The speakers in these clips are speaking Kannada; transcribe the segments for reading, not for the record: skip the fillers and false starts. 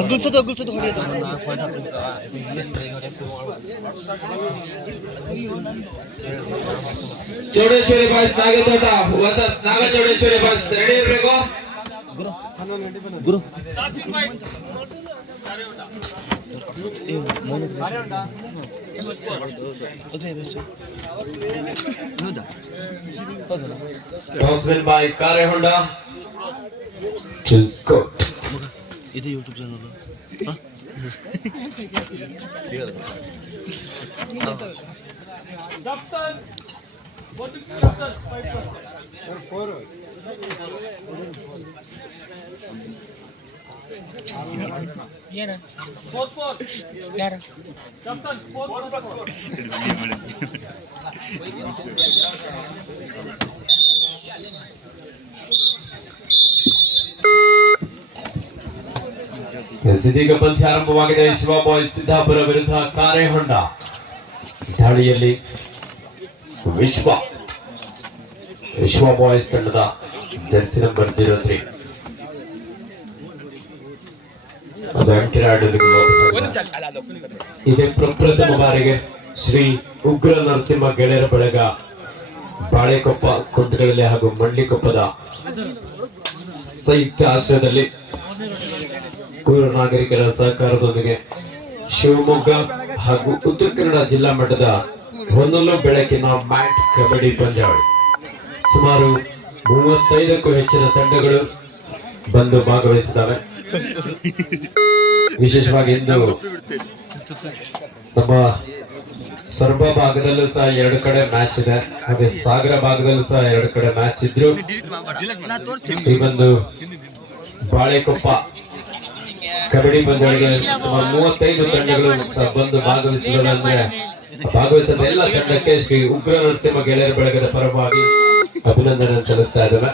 ಅಗುಲ್ಸೋದು ಹೊಡೆಯೋದು Chowdeshwari boys Nagethota versus Nagachowdeshwari boys ready ಇರಬೇಕು. ಗುರು ಟಾಸ್ ವಿನ್ ಬೈ ಕಾರೆಹೊಂಡ. ಇದು ಯೂಟ್ಯೂಬ್ ಚಾನಲ್ ಇದೀಗ ಪಂದ್ಯ ಆರಂಭವಾಗಿದೆ. ಶಿವ ಬಾಯ್ಸ್ ಸಿದ್ದಾಪುರ ವಿರುದ್ಧ ಕಾರೆಹೊಂಡ. ದಾಳಿಯಲ್ಲಿ ವಿಶ್ವ ಬಾಯ್ಸ್ ತಂಡದ ಜರ್ಸಿ ನಂಬರ್ 03 ಅದು ಅಂಕಿರ ಆಡೋದಕ್ಕೆ ಇದೇ ಪ್ರಪ್ರಥಮ ಬಾರಿಗೆ ಶ್ರೀ ಉಗ್ರ ನರಸಿಂಹ ಗೆಳೆಯರ ಬಳಗ ಬಾಳೆಕೊಪ್ಪ ಕುಂಟಗಳಲ್ಲಿ ಹಾಗೂ ಮಂಡ್ಲಿಕೊಪ್ಪದ ಸಂಯುಕ್ತ ಆಶ್ರಯದಲ್ಲಿ ಪೂರ್ವ ನಾಗರಿಕರ ಸಹಕಾರದೊಂದಿಗೆ ಶಿವಮೊಗ್ಗ ಹಾಗೂ ಉತ್ತರ ಕನ್ನಡ ಜಿಲ್ಲಾ ಮಟ್ಟದ ಹೊನ್ನಲು ಬೆಳಕಿನ ಮ್ಯಾಟ್ ಕಬಡ್ಡಿ ಪಂದ್ಯಾವಳಿ. ಸುಮಾರು 35ಕ್ಕೂ ಹೆಚ್ಚಿನ ತಂಡಗಳು ಬಂದು ಭಾಗವಹಿಸಿದ್ದಾವೆ. ವಿಶೇಷವಾಗಿ ಇಂದು ನಮ್ಮ ಸೊರಬ ಭಾಗದಲ್ಲೂ ಸಹ 2 ಕಡೆ ಮ್ಯಾಚ್ ಇದೆ, ಹಾಗೆ ಸಾಗರ ಭಾಗದಲ್ಲೂ ಸಹ 2 ಕಡೆ ಮ್ಯಾಚ್ ಇದ್ರು. ಈ ಒಂದು ಬಾಳೆಕೊಪ್ಪ ಕಬಡ್ಡಿ ಪಂದ್ಯಾವಳಿಗೆ ಸುಮಾರು 35 ತಂಡಗಳು ಸಹ ಬಂದು ಭಾಗವಹಿಸಿದ ಎಲ್ಲ ತಂಡಕ್ಕೆ ಶ್ರೀ ಉಗ್ರ ನರಸಿಂಹ ಗೆಳೆಯರ ಬಳಗದ ಪರವಾಗಿ ಅಭಿನಂದನೆ ಸಲ್ಲಿಸ್ತಾ ಇದ್ದೇವೆ.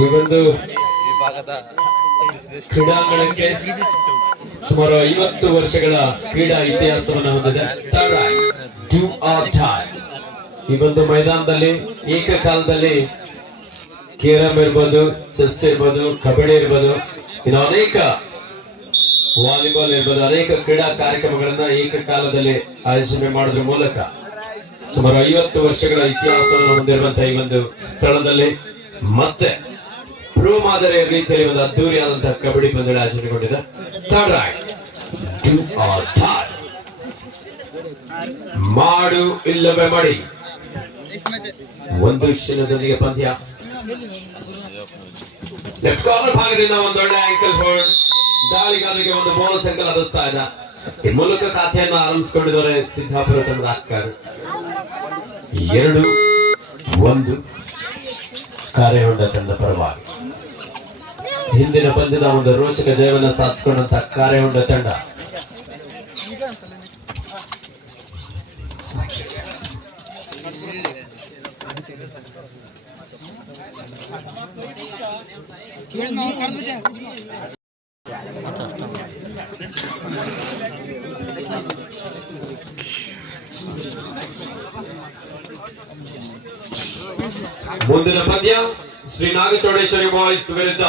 ಈ ಒಂದು ಕ್ರೀಡಾಂಗಣಕ್ಕೆ ಸುಮಾರು 50 ವರ್ಷಗಳ ಕ್ರೀಡಾ ಇತಿಹಾಸವನ್ನು ಹೊಂದಿದೆ. ಈ ಒಂದು ಮೈದಾನದಲ್ಲಿ ಏಕಕಾಲದಲ್ಲಿ ಕೇರಂ ಇರ್ಬೋದು, ಚೆಸ್ ಇರ್ಬೋದು, ಕಬಡ್ಡಿ ಇರ್ಬೋದು, ಇನ್ನು ಅನೇಕ ವಾಲಿಬಾಲ್ ಇರ್ಬೋದು, ಅನೇಕ ಕ್ರೀಡಾ ಕಾರ್ಯಕ್ರಮಗಳನ್ನ ಏಕಕಾಲದಲ್ಲಿ ಆಯೋಜನೆ ಮಾಡೋದ್ರ ಮೂಲಕ ಸುಮಾರು 50 ವರ್ಷಗಳ ಇತಿಹಾಸವನ್ನು ಹೊಂದಿರುವಂತಹ ಈ ಒಂದು ಸ್ಥಳದಲ್ಲಿ ಮತ್ತೆ ಪ್ರೋ ಮಾದರಿಯ ರೀತಿಯಲ್ಲಿ ಒಂದು ಅದ್ದೂರಿಯಾದಂತಹ ಕಬಡ್ಡಿ ಪಂದ್ಯ ಆಯೋಜನೆಗೊಂಡಿದೆ. ಮಾಡು ಇಲ್ಲವೇ ಮಾಡಿ ಒಂದು ಶಿಲದೊಂದಿಗೆ ಪಂದ್ಯ. ಲೆಫ್ಟ್ ಕಾರ್ನರ್ ಭಾಗದಿಂದ ಒಂದು ಒಳ್ಳೆ ಆಂಕಲ್ ಹೋಲ್ಡ್, ದಾಳಿಗಾರರಿಗೆ ಒಂದು ಬೋನಸ್ ಅಂಕಲ್ ಅನಿಸ್ತಾ ಇದೆ. ಈ ಮೂಲಕ ಖಾತೆಯನ್ನು ಆರಂಭಿಸಿಕೊಂಡಿದ್ದಾರೆ ಸಿದ್ದಾಪುರ ತಂಡದ ಆಟಗಾರರು. 2-1 ಕಾರೆಹೊಂಡ ತಂಡದ ಪರವಾಗಿ. ಹಿಂದಿನ ಪಂದ್ಯದ ಒಂದು ರೋಚಕ ಜಯವನ್ನು ಸಾಧಿಸಿಕೊಂಡಂತ ಕಾರೆಹೊಂಡ ತಂಡ ಮುಂದಿನ ಪಂದ್ಯ ಶ್ರೀ ನಾಗಚೌಡೇಶ್ವರಿ ಬಾಯ್ಸ್ ವಿರುದ್ಧ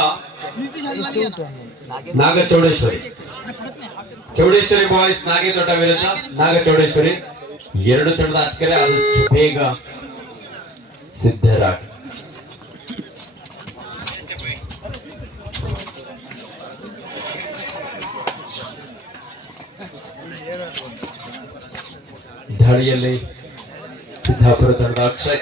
ಚೌಡೇಶ್ವರಿ ಬಾಯ್ಸ್ ನಾಗೇತೋಟ ವಿರುದ್ಧ ನಾಗಚೌಡೇಶ್ವರಿ. 2 ತಂಡದ ಆಟಗಾರರು ಆದಷ್ಟು ಬೇಗ ಸಿದ್ಧರಾಗಿ. ದಾಳಿಯಲ್ಲಿ ಸಿದ್ದಾಪುರ ತಂಡದ ಅಕ್ಷಯ್,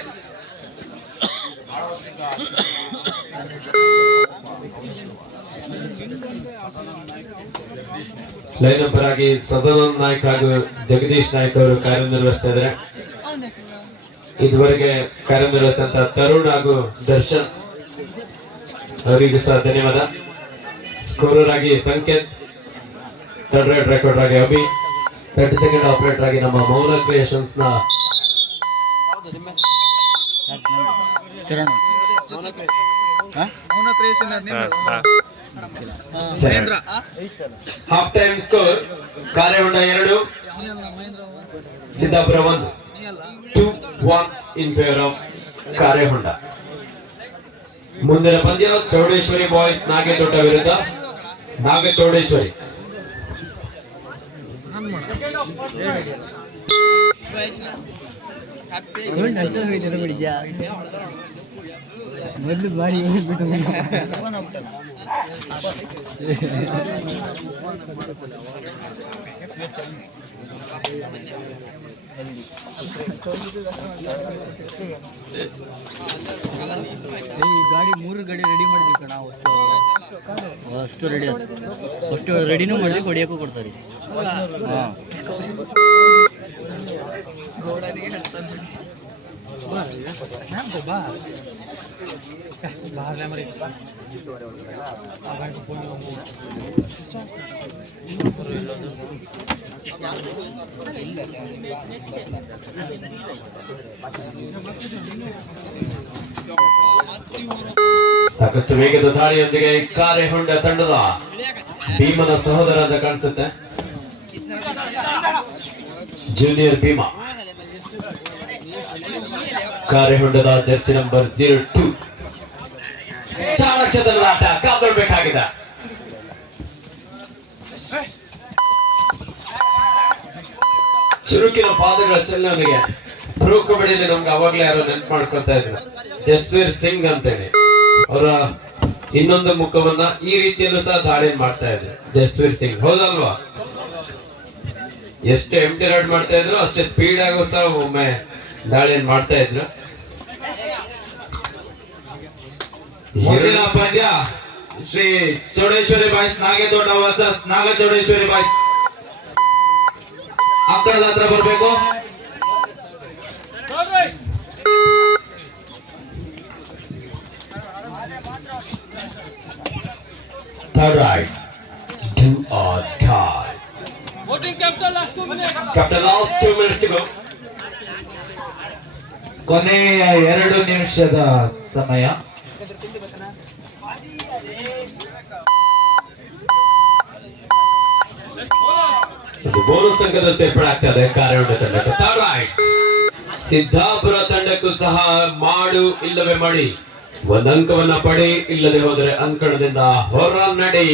ಲೈನ್ ನಂಬರ್ ಆಗಿ ಸದಾನಂದ ನಾಯ್ಕ್ ಹಾಗೂ ಜಗದೀಶ್ ನಾಯ್ಕ್ ಅವರು ಕಾರ್ಯನಿರ್ವಹಿಸ್ತಾ ಇದ್ದಾರೆ. ಇದುವರೆಗೆ ಕಾರ್ಯನಿರ್ವಹಿಸಿದಂತ ತರುಣ್ ಹಾಗೂ ದರ್ಶನ್ ಅವರಿಗೂ ಸಹ ಧನ್ಯವಾದ. ಸ್ಕೋರರ್ ಆಗಿ ಸಂಕೇತ್, ಥರ್ಡ್ ರೇಟ್ ರೆಕಾರ್ಡ್ ಆಗಿ ಅಭಿ, 30 ಸೆಕೆಂಡ್ ಆಪರೇಟರ್ ಆಗಿ ನಮ್ಮ ಮೌನ ಕ್ರಿಯೇಷನ್ಸ್ ನ half time score Karyahonda 2 Siddapura 1 2-1 in favour of Karyahonda. ಮುಂದಿನ ಪಂದ್ಯ ಚೌಡೇಶ್ವರಿ ಬಾಯ್ಸ್ ನಾಗೇತೋಟ ವಿರುದ್ಧ ನಾಗಚೌಡೇಶ್ವರಿ. ಮೊದಲು ಬಾಡಿ ಬಿಟ್ಟು ಈ ಗಾಡಿ 3 ಗಾಡಿ ರೆಡಿ ಮಾಡಿದ್ವಿ ನಾವು ಅಷ್ಟು ರೆಡಿ ಅಷ್ಟು ರೆಡಿನೂ ಮಾಡಿ ಹೊಡಿಯೋಕ್ಕೂ ಕೊಡ್ತಾರೆ. ಹಾಂ ಸಾಕಷ್ಟು ವೇಗದ ದಾಳಿಯೊಂದಿಗೆ ಕಾರ್ಯಹೊಂಡ ತಂಡದ ಭೀಮನ ಸಹೋದರ ಅಂತ ಕಾಣಿಸುತ್ತೆ, ಜೂನಿಯರ್ ಭೀಮಾ. ಕಾರ್ಯಹೊಂಡದ ಜರ್ಸಿ ನಂಬರ್ 02 ಚಾಣಕ್ಷದ ಆಟ ಕಾಪಾಡಬೇಕಾಗಿದೆ. ಚುರುಕಿನ ಪಾದಗಳ ಚಲನೆಯೊಂದಿಗೆ ಪ್ರೋ ಕಬಡ್ಡಿಯಲ್ಲಿ ನಮ್ಗೆ ಅವಾಗ್ಲೇ ಯಾರು ನೆನ್ಪು ಮಾಡ್ಕೊತಾ ಇದ್ರು, ಜಸ್ವೀರ್ ಸಿಂಗ್ ಅಂತೇಳಿ. ಅವರ ಇನ್ನೊಂದು ಮುಖವನ್ನ ಈ ರೀತಿಯಲ್ಲೂ ಸಹ ದಾಳಿ ಮಾಡ್ತಾ ಇದ್ರು ಜಸ್ವೀರ್ ಸಿಂಗ್, ಹೌದಲ್ವಾ? ಎಷ್ಟು ಎಂಟಿ ರೈಡ್ ಮಾಡ್ತಾ ಇದ್ರು ಅಷ್ಟೇ ಸ್ಪೀಡ್ ಆಗೋ ಸಹ ಒಮ್ಮೆ ದಾಳಿಯನ್ನು ಮಾಡ್ತಾ ಇದ್ರು. ಮುಂದಿನ ಪಂದ್ಯ Shri Chowdeshwari boys Nagethota versus Nagachowdeshwari boys. ಅಂಕಣದ ಹತ್ರ ಬರಬೇಕು. Third right, do or die. Captain, last 2 minutes to go. ಕೊನೆಯ 2 ನಿಮಿಷದ ಸಮಯ. ಬೋನಸ್ ಸಂಘದ ಸೇರ್ಪಡೆ ಆಗ್ತಾ ಇದೆ ಕಾರ್ಯಹೊಂಡ ತಂಡಕ್ಕೆ. Third right, ಸಿದ್ದಾಪುರ ತಂಡಕ್ಕೂ ಸಹ ಮಾಡು ಇಲ್ಲವೇ ಮಾಡಿ, ಒಂದು ಅಂಕವನ್ನ ಪಡಿ, ಇಲ್ಲದೆ ಹೋದರೆ ಅಂಕಣದಿಂದ ಹೊರ ನಡಿ.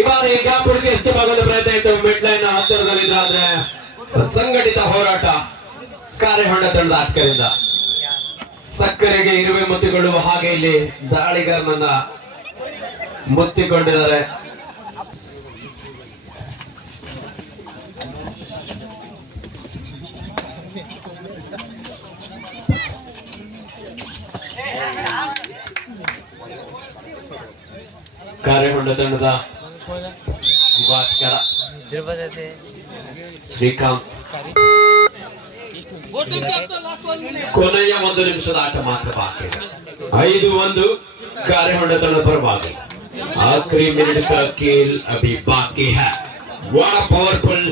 ಇವಾಗ ಗಾಪುಡಿಗೆ ಎಷ್ಟು ಭಾಗದ ಪ್ರಯತ್ನ ಇತ್ತು, ಮಿಡ್ ಲೈನ್ ಹತ್ತಿರದಲ್ಲಿದೆ, ಆದ್ರೆ ಸಂಘಟಿತ ಹೋರಾಟ ಕಾರ್ಯಹೊಂಡ ತಂಡದ ಆಟಗಾರರಿಂದ. ಸಕ್ಕರೆಗೆ ಇರುವೆ ಮುತ್ತಿಕೊಳ್ಳುವ ಹಾಗೆ ಇಲ್ಲಿ ದಾಳಿಗಾರನನ್ನ ಮುತ್ತಿಕೊಂಡಿದ್ದಾರೆ. ಕಾರ್ಯಹೊಂಡ ತಂಡದ ಯುವಾಟಗಾರ ಶ್ರೀಕಾಂತ್. ಕೊನೆಯ 1 ನಿಮಿಷದ ಆಟ ಮಾತ್ರ ಬಾಕಿ. 5-1 ಕಾರ್ಯಹೊಂಡ ತಂಡದ ಪರವಾಗಿ. आखिरी मिनट का खेल अभी बाकी है. What a powerful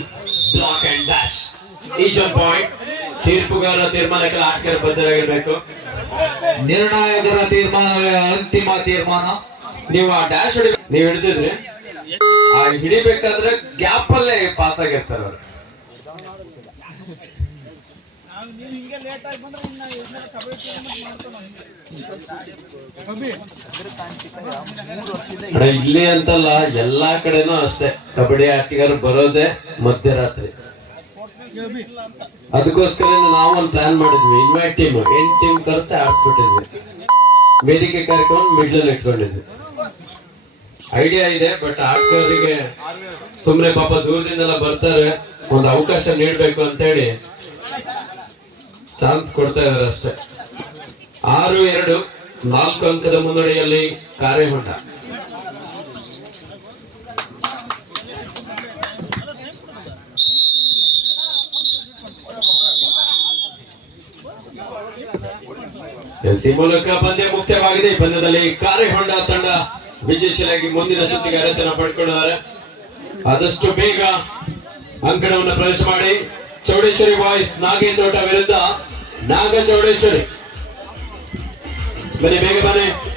block and dash. Each on point. ತೀರ್ಪುಗಾರ ತೀರ್ಮಾನಕ್ಕೆ ಆಟಗಾರ ಬದ್ಧರಾಗಿರ್ಬೇಕು. ನಿರ್ಣಾಯಕರ ತೀರ್ಮಾನವೇ ಅಂತಿಮ ತೀರ್ಮಾನ. ನೀವು ಆ ಡ್ಯಾಶ್ ನೀವು ಹಿಡಿದಿದ್ರಿ, ಆ ಹಿಡಿಬೇಕಾದ್ರೆ ಗ್ಯಾಪ್ ಅಲ್ಲೇ ಪಾಸ್ ಆಗಿರ್ತಾರೆ ಅವರು. ಇಲ್ಲಿ ಅಂತಲ್ಲ, ಎಲ್ಲಾ ಕಡೆನೂ ಅಷ್ಟೇ. ಕಬಡ್ಡಿ ಆಟಗಾರರು ಬರೋದೇ ಮಧ್ಯರಾತ್ರಿ. ಅದಕ್ಕೋಸ್ಕರ ನಾವು ಒಂದು ಪ್ಲಾನ್ ಮಾಡಿದ್ವಿ, ಇನ್ವೈಟ್ ಟೀಮ್ 8 ಟೀಮ್ ಕರೆಸಿ ಆಡ್ಸ್ಬಿಟ್ಟಿದ್ವಿ. ವೇದಿಕೆ ಕಾರ್ಯಕ್ರಮ ಮಿಡ್ಲ್ ಇಟ್ಕೊಂಡಿದ್ವಿ. ಐಡಿಯಾ ಇದೆ, ಬಟ್ ಆಟಗಾರರಿಗೆ ಸುಮ್ನೆ ಪಾಪ ದೂರದಿಂದೆಲ್ಲ ಬರ್ತಾರೆ, ಒಂದು ಅವಕಾಶ ನೀಡ್ಬೇಕು ಅಂತ ಹೇಳಿ ಚಾನ್ಸ್ ಕೊಡ್ತಾ ಇದಾರೆ ಅಷ್ಟೇ. 6-2 4 ಅಂಕದ ಮುನ್ನಡೆಯಲ್ಲಿ ಕಾರ್ಯಹೊಂಡ. ಈ ಮೂಲಕ ಪಂದ್ಯ ಮುಕ್ತವಾಗಿದೆ. ಈ ಪಂದ್ಯದಲ್ಲಿ ಕಾರ್ಯಹೊಂಡ ತಂಡ ವಿಜಯಶೀಲಾಗಿ ಮುಂದಿನ ಸುತ್ತಿಗೆ ಅರ್ಹತೆಯನ್ನು ಪಡ್ಕೊಂಡಿದ್ದಾರೆ. ಆದಷ್ಟು ಬೇಗ ಅಂಕಣವನ್ನು ಪ್ರವೇಶ ಮಾಡಿ ಚೌಡೇಶ್ವರಿ ಬಾಯ್ಸ್ ನಾಗೇಂದ್ರೋಟ ವಿರುದ್ಧ ನಾಗ ಚೌಡೇಶ್ವರಿ. ಬನ್ನಿ ಬೇಗ ಬನ್ನಿ.